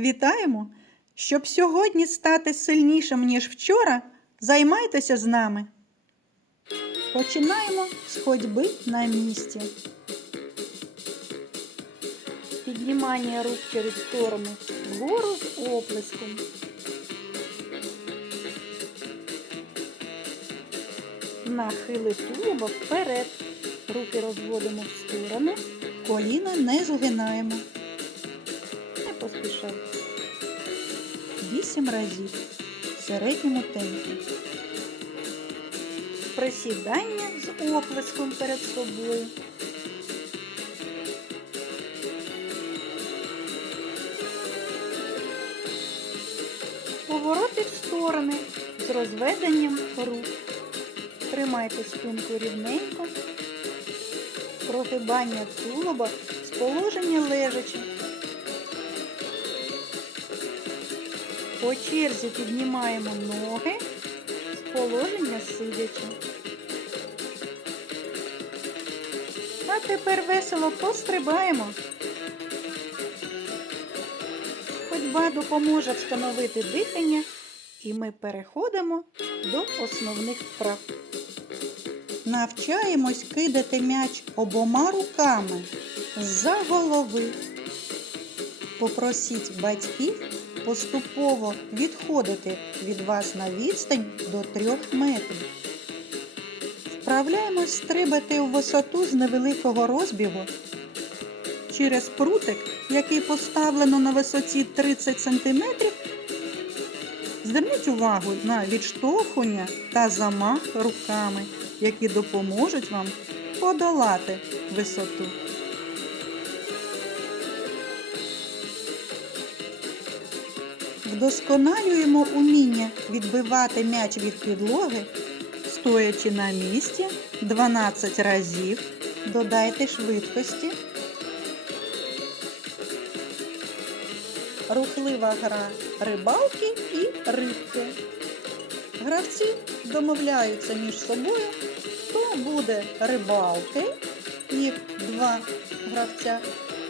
Вітаємо! Щоб сьогодні стати сильнішим, ніж вчора, займайтеся з нами. Починаємо з ходьби на місці. Піднімання рук через сторони вгору з оплеском. Нахили тулуба вперед. Руки розводимо в сторони, коліна не згинаємо. Поспішай. Вісім разів в середньому темпі. Присідання з оплеском перед собою. Повороти в сторони з розведенням рук. Тримайте спинку рівненько. Прогибання тулуба з положення лежачи. По черзі піднімаємо ноги з положення сидячи. А тепер весело пострибаємо. Ходьба допоможе встановити дихання, і ми переходимо до основних вправ. Навчаємось кидати м'яч обома руками за голови. Попросіть батьків поступово відходити від вас на відстань до трьох метрів. Вправляємось стрибати у висоту з невеликого розбігу через прутик, який поставлено на висоті 30 см. Зверніть увагу на відштовхування та замах руками, які допоможуть вам подолати висоту. Вдосконалюємо уміння відбивати м'яч від підлоги, стоячи на місці 12 разів. Додайте швидкості. Рухлива гра рибалки і рибки. Гравці домовляються між собою, хто буде рибалки, їх два гравця,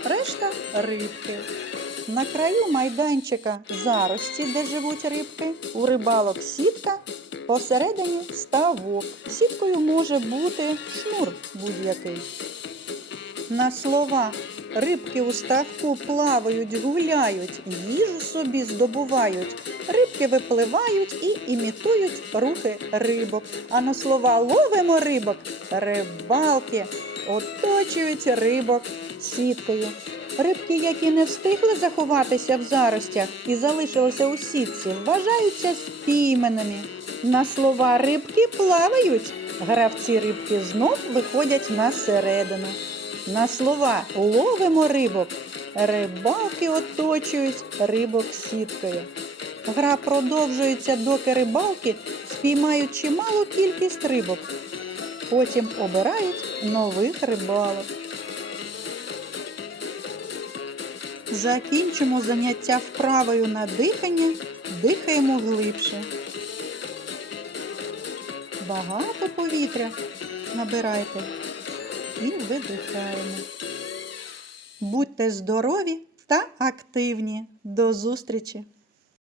решта рибки. На краю майданчика зарості, де живуть рибки, у рибалок сітка, посередині ставок. Сіткою може бути шнур будь-який. На слова рибки у ставку плавають, гуляють, їжу собі здобувають. Рибки випливають і імітують рухи рибок. А на слова ловимо рибок, рибалки оточують рибок сіткою. Рибки, які не встигли заховатися в заростях і залишилися у сітці, вважаються спійманими. На слова рибки плавають. Гравці рибки знов виходять на середину. На слова ловимо рибок. Рибалки оточують рибок сіткою. Гра продовжується, доки рибалки спіймають чималу кількість рибок. Потім обирають нових рибалок. Закінчимо заняття вправою на дихання, дихаємо глибше. Багато повітря набирайте і видихаємо. Будьте здорові та активні. До зустрічі!